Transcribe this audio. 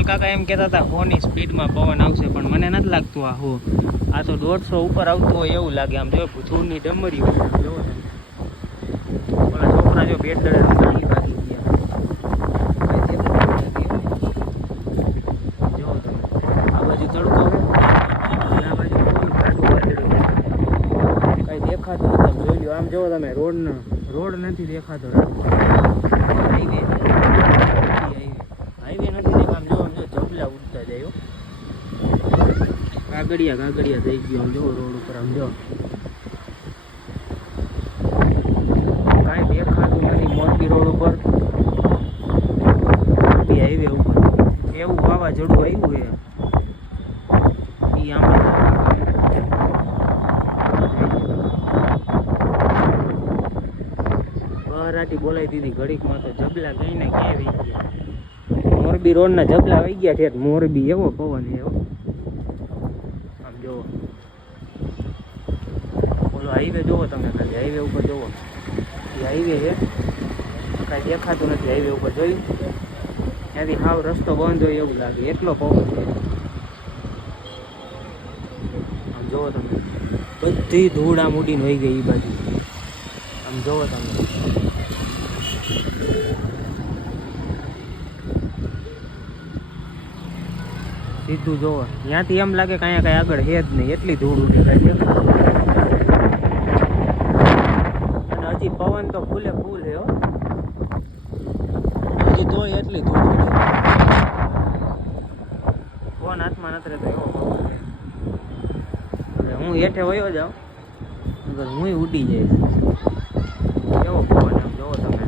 વિશાલ કાકા એમ કહેતા હતા 100 ની સ્પીડમાં પવન આવશે, પણ મને નથી લાગતું આ આ તો 150 ઉપર આવતું હોય એવું લાગે. આમ જો ભૂથુરની ડમરી હોય, આમ જોવો તમે. ઓલા છોકરા જો પેટ દડે ભાગી ગયા. જોવો તમે, આ બાજુ તડકો હોય અને આ બાજુ કાઢું વાદળું, કઈ દેખાતું નથી. આમ જોઈ લો, આમ જોવો તમે, રોડ નથી દેખાતો. હાઈવે નથી દેખાતો. આમ જો જબલા ઉડતા જાય. કાગડિયા થઈ ગયો. આમ જો રોડ ઉપર, આમ જો કાંઈ દેખાતું નથી. મોરબી રોડ ઉપર, મોરબી હાઈવે ઉપર એવું વાવાઝોડું આવ્યું છે. આમ બરાટી બોલાવી દીધી ઘડીકમાં, તો જબલા ગઈ ને ક્યાં આવી ગયા. મોરબી રોડના જબલા આવી ગયા છે. મોરબી એવો પવન એવો. આમ જોવો, બોલો હાઈવે જોવો તમે, ખાલી હાઈવે ઉપર જોવો. એ હાઈવે છે, કાંઈ દેખાતું નથી. હાઈવે ઉપર જોયું ત્યાંથી હાવ રસ્તો બંધ હોય એવું લાગે, એટલો પવન છે. આમ જોવો તમે, બધી ધૂળ આમ ઉડીને વહી ગઈ એ બાજુ. આમ જોવો તમે, સીધું જોવો. ત્યાંથી એમ લાગે કે અહીંયા કાંઈ આગળ છે જ નહીં, એટલી ધૂળ ઉડે. કાંઈ અને હજી પવન તો ફૂલે ફૂલ છે હો, હજી તોય એટલી ધૂળ ઉડે. ફોન હાથમાં નથી રહેતો એવો પવન છે. હવે હું હેઠે વયો જાઉં, હું ઉડી જઈશ. એવો પવન, એમ જોવો તમે.